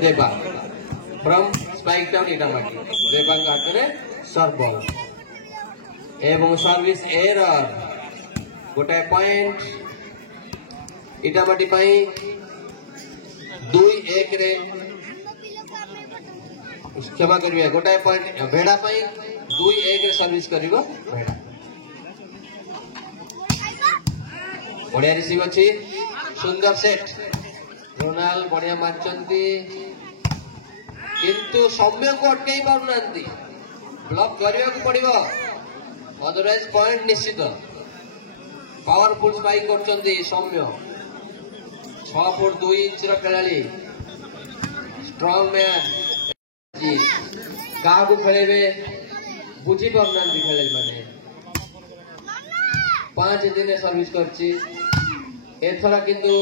देबा from spike down इटामाटी देबा हाथ सर्व बॉल एवं सर्विस एरर गोटाए पॉइंट इटामाटी 2-1 रे क्षमा करिए गोटाए पॉइंट भेड़ा 2-1 रे सर्विस करिवो भेड़ा बढ़िया रिसीव अच्छी सुंदर सेट रोनाल बढ़िया मारचंती किंतु सौम्य को अटकई पारुनांती ब्लॉक करिया को पड़िबो अदरवाइज पॉइंट निश्चित पावरफुल स्पाइक करचंती सौम्य 6 फुट 2 इंच रा खेलाड़ी स्ट्रांग मैन जी का को खेलेबे बुझी पारुनांती खेलाड़ी माने 5 दिन सर्विस करची एथरा किंतु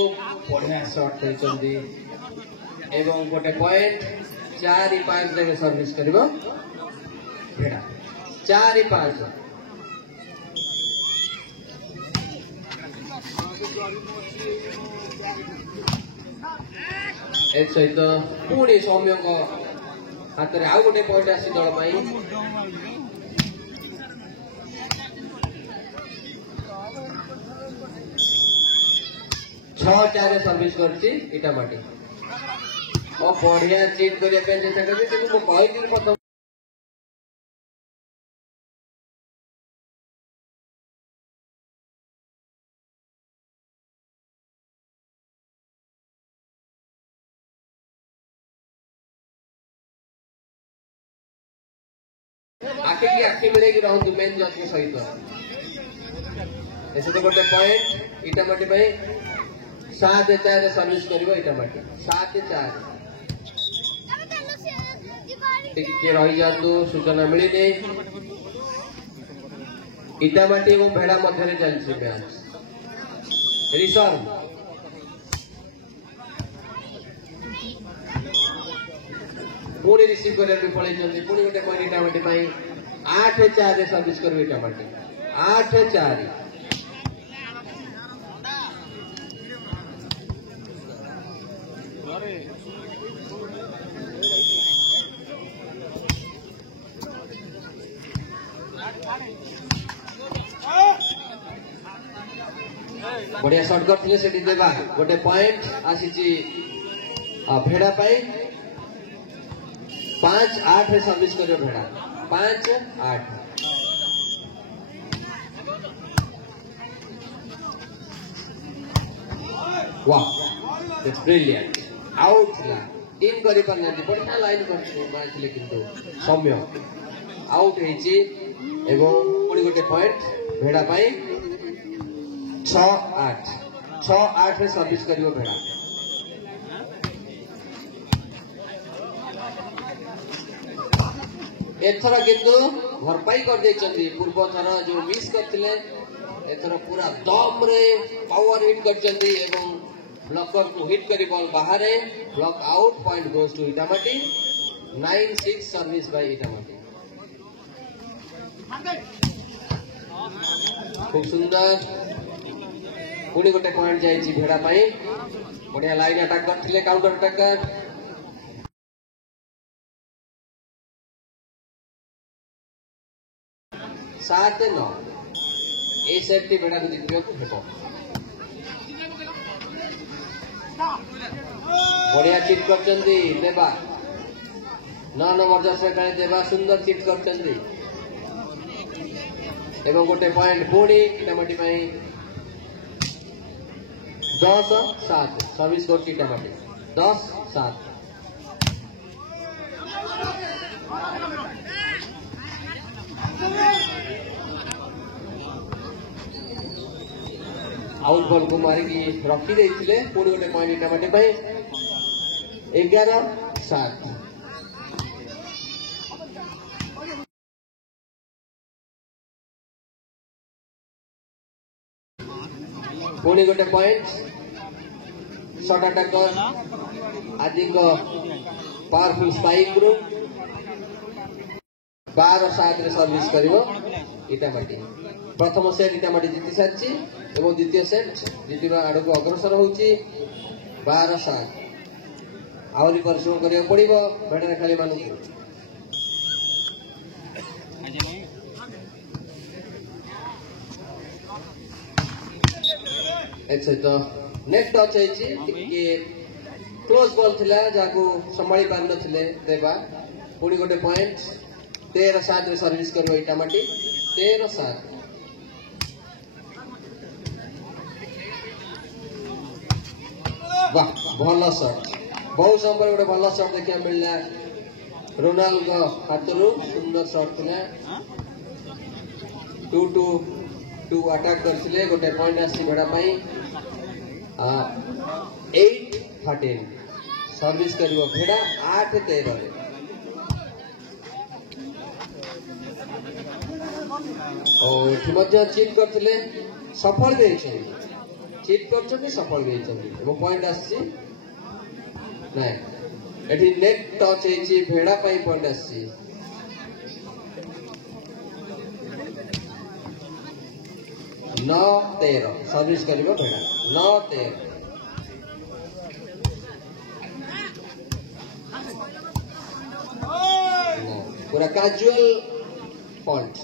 बढ़िया शॉट खेलचंती एवं गोटे पॉइंट 4-5 रे सर्विस करिवो भेड़ा 4-5 एक सहित पुणी सौम्य को हाथ में आउ गोटे पॉइंट आसी दल पाई 6-4 सर्विस करची इटामाटी और बढ़िया चीट करने चेष्टा करी किंतु कही प्रथम आखि की आखि मिलेगी रहतु मेन जज के सहित ऐसे तो गोटे पॉइंट इटामाटी 7-4 सर्विस करिवो इटामाटी 7-4 टिके रही जातु सूचना मिली इटामाटी और भेड़ा मध्य चलती मैच रिसर्व पुणी रिसीव करने पड़े पुणी गोटे पॉइंट इटामाटी 8-4 सर्विस कर इटामाटी 8-4 बढ़िया शॉट करथिले सेठी देबा गोटे पॉइंट आसीची भेड़ा 5-8 रे सर्विस करियो भेड़ा 5-8 वाह दैट्स ब्रिलियंट आउट ला इन करि पर नहीं बढ़िया लाइन कर मारथिले किंतु सौम्य आउट हेची एवं पुणी गोटे पॉइंट भेड़ा 6-8 रे सर्विस करियो भेड़ा एथरा किंतु भरपाई कर देचंती पूर्व थर जो मिस करथिले एथरा पूरा दम रे पावर हिट करचंती एवं ब्लॉकर को हिट करी बॉल बाहर है block out point goes to Itamati 9-6 service by Itamati खूब सुंदर पुणी गोटे पॉइंट जाइए भेड़ा बढ़िया लाइन अटाक करथिले काउंटर अटाकर 7-9 ए सेफ्टी भेड़ा को जितने को हेबो बढ़िया चिट करचंदी देबा 9 नंबर जर्सी काले देबा सुंदर चिट करचंदी एवं गोटे पॉइंट पुणी इटामाटी 10-7 सर्विस कर इटामाटी 10-7 आउट बॉल को मारिकी रखी देइथिले पुणी गोटे पॉइंट इटामाटी 11-7 पुणी गोटे पॉइंट शॉट अटैकर आदि पावरफुल स्पाइक रू 12-7 रे सर्विस करिवो इटामाटी प्रथम सेट इटामाटी जीति सारछि एवं द्वितीय सेट जीतिबा आड़ को अग्रसर होउछि 12-7 आहरी परिश्रम करिया पड़िबो भेड़ा खेली मानू अच्छा तो नेट टच है क्लोज बॉल थिला जाको संभाली पार नथिले देबा पुणी गोटे पॉइंट 13-7 रे सर्विस करबो इटा माटी 13-7 वाह भल शॉट बहुत समय गोटे भल शॉट देखा मिलला रोनाल्डो हाथरू सुंदर शॉट थिला 2-2 अटैक करथिले गोटे पॉइंट आसी भेड़ा पई 8-13 सर्विस करिवो भेड़ा 8-13 रे और मध्य चीट करथिले सफल देछे चीट करछथि सफल देछे वो पॉइंट आसी नहीं एठी नेट टच हेची भेड़ा पई पॉइंट आसी 9-13 सर्विस करिवो भेड़ा 9-13 पूरा कैजुअल फॉल्ट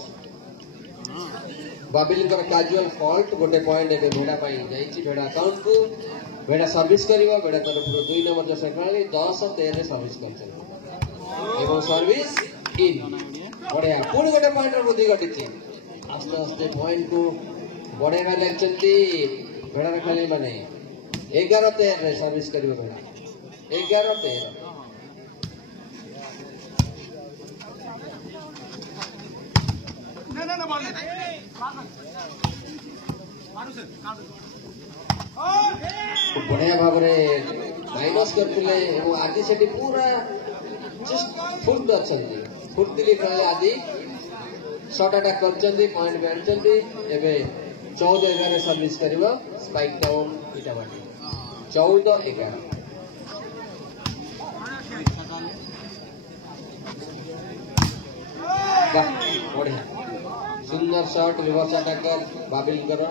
बाबिल कर कैजुअल फॉल्ट गोटे पॉइंट एबे भेड़ा पाई जाईची भेड़ा अकाउंट को भेड़ा सर्विस करिवो भेड़ा तरफ 2 नंबर जो सेकंडली 10-13 रे सर्विस करछन एवं सर्विस इन बढ़िया पुणी गोटे पॉइंट रो बुद्धि घटिची आस्ते आस्ते पॉइंट को बढ़े गले चलती भेड़ा खाली माने 11-13 रे सर्विस करिवो भेड़ा 11-13 बढ़िया भाव माइनस करते आज से पूरा फुर्त अच्छा फुर्ती खेल आदि शॉट अटैक कर पॉइंट भी आनी 14-11 सर्विस कर स्पाइक डाउन इटामाटी 14-11 बढ़िया सुंदर शॉट रिवर्स अटैकर बाबिल कर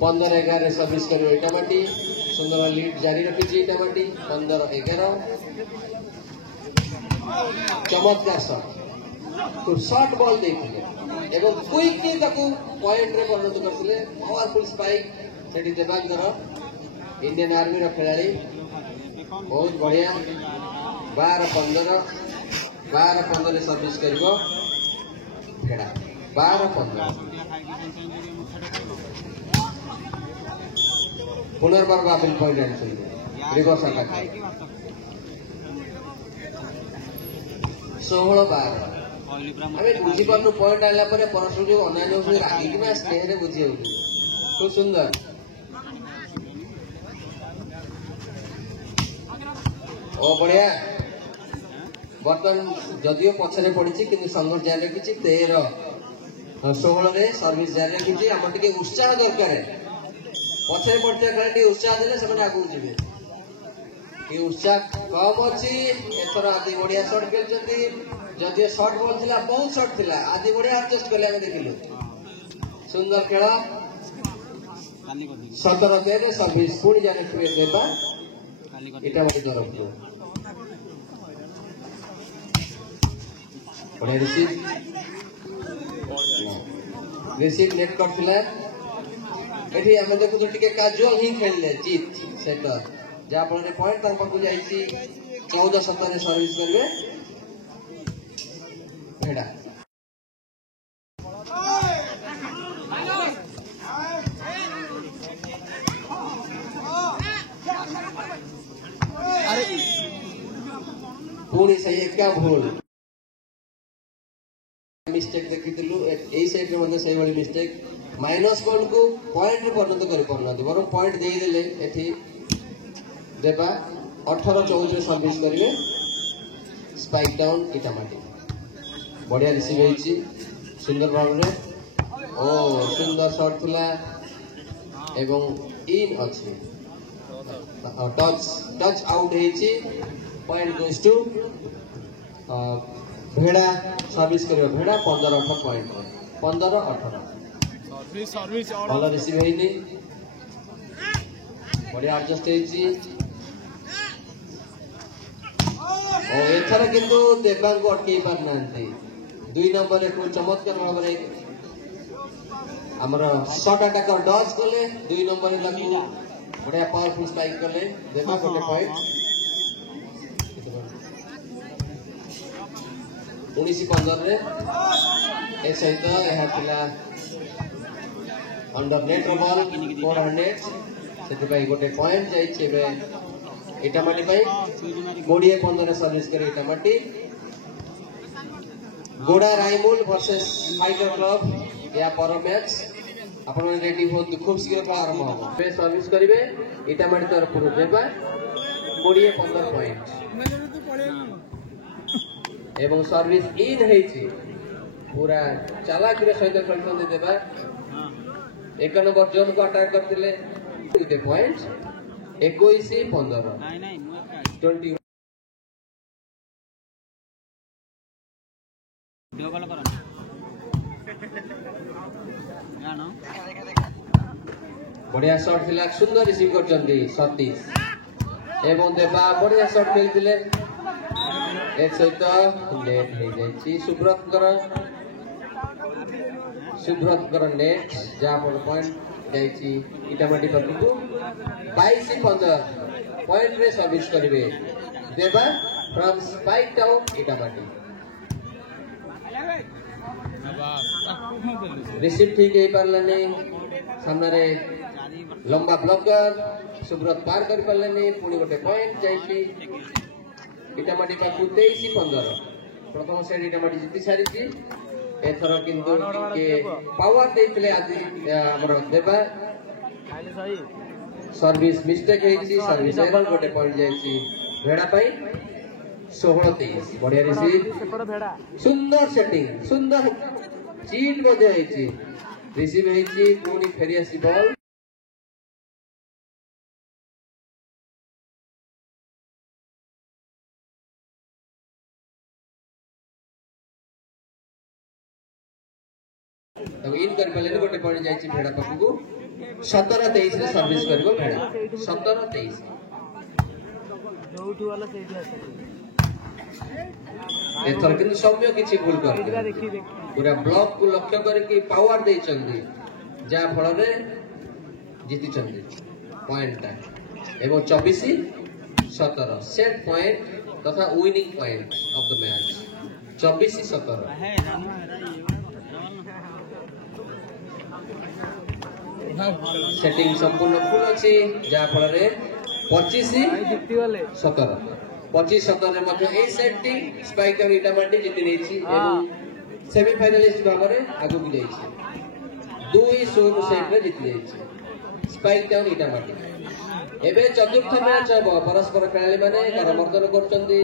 15-11 सर्विस करियो इटामाटी सुंदर लीड जारी रखी इटामाटी 15-11 चमत्कार शॉट तो शॉर्ट बॉल देखिए एवं क्विकली ताकू पॉइंट रे परिणत करथिले पावरफुल स्पाइक सेठी देबांकर इंडियन आर्मी रो खिलाड़ी बहुत बढ़िया 12-15 सर्विस करिवो भेड़ा 12-15 पुनर्बार बाबिल पॉइंट आनी रिवर्स अटैक 16-12 आम बुझी पार्नु पॉइंट आला परे परस्पर जो अन्यान्य से रागी कि स्नेह रे बुझी होउनी खूब सुंदर ओ बढ़िया बर्तन जदियो पछरे पड़ी कि संघर्ष जारी रखी 13-16 रे सर्विस जारी रखी आम टे उत्साह दरकार पछरे पड़ते खेल उत्साह देने से आगे जी उत्साह कम अच्छी एथर आदि बढ़िया शॉट खेलते जदियो शॉर्ट बॉल थिला बहुत शॉट थिला आदि बढ़िया एडजस्ट कले देखिलु सुंदर खेल 17-13 सर्विस पुणी जाने देवा इटा मोटी तरफ को बढ़िया रिसीव नेट करथिला एठी हम देखु तो टिके कैजुअल ही खेलले जीत सेटर जा फल पॉइंट तार पाखु जाईची 14-17 सर्विस करबे भेड़ा पुणी से एका भूल मिस्टेक देखिलु एई साइड रे मध्ये सही वाली मिस्टेक माइनस पॉइंट को पॉइंट रे परिणत करि परना बर पॉइंट दे देले एठी देबा 18-14 रे सर्विस करिवे स्पाइक डाउन इटामाटी बढ़िया रिसीव होईची सुंदर भाव रे ओ सुंदर शॉट थिला एवं इन अछि टच आउट होईची point goes to Bheda service करियो भेड़ा 15-18 पॉइंट 15-18 सर्विस भल रिसीव होईनी बढ़िया एडजस्ट एथर किंतु देवा को अटकई पार ना 2 नंबर को चमत्कार भाव आमर शॉट अटैकर डॉज कले 2 नंबर लागू बढ़िया पावरफुल स्ट्राइक कले देवा गोटे पॉइंट 19-15 रे ए सहित यह पिला अंडर नेट बॉल 400 सेति भाई गोटे पॉइंट जाई छेबे इटामाटी भाई 20-15 सर्विस करे इटामाटी गोड़ा रायमूल वर्सेस फाइटर क्लब या पर मैच आपण रेडी हो खूब शीघ्र आरंभ हो बे सर्विस करिवे इटामाटी तरफ देबा 20-15 पॉइंट एवं सर्विस इन हेछि पूरा चालाक रे सहित खेलते देबा 1 नंबर जोन को अटैक करतिले गोटे पॉइंट 21-15 20 बढ़िया शॉट थिला सुंदर रिसीव करचंदी सतीश एवं देबा बढ़िया शॉट खेलतिले एक सहित नेट हो जाइछि सुब्रत कर नेट जहाँ पर पॉइंट जाइछि इटामाटी पटकू 22-15 पॉइंट रे सर्विस करिवे देबा फ्रॉम स्पाइक टाउन इटामाटी रिसीव ठीक है पारला नहीं सामने रे लंबा ब्लॉकर सुब्रत पार कर पारला नहीं पुणी गोटे पॉइंट जाइछि इटामाटी पाखु 23-15 प्रथम सेट इटामाटी जीति सारी एथर किंतु के पावर देइतले आज हमर देबा सर्विस मिस्टेक हेछि सर्विस एरर गोटे पॉइंट जाइछि भेड़ा पाई 16-23 बढ़िया रिसीव सुंदर सेटिंग सुंदर चीट बजे हेछि रिसीव हेछि पुणी फेरियासी बॉल तब इन कर पले गोटे पॉइंट जाइछि भेड़ा पाखु 17-23 रे सर्विस करबो भेड़ा 17-23 जोठु वाला सेठी आसे एथर किंतु सौम्य किछि भूल कर पूरा ब्लॉक को लक्ष्य करके पावर दे चंदी जा फल रे जीति चंदी पॉइंट एवं 24-17 सेट पॉइंट तथा winning point of the match 24-17 setting संपूर्ण फुल अछि जा फल रे 25-17 मध्ये ए सेटिंग स्पाइकर इटामाटी जीति नेछि एवं सेमीफाइनलिस्ट भाबरे आगु भी जाइछि 2-0 सेट रे जीति जाइछि स्पाइक टाउन इटामाटी एबे चतुर्थ मैच परस्पर खेलाड़ी माने करमर्दन करचंदी।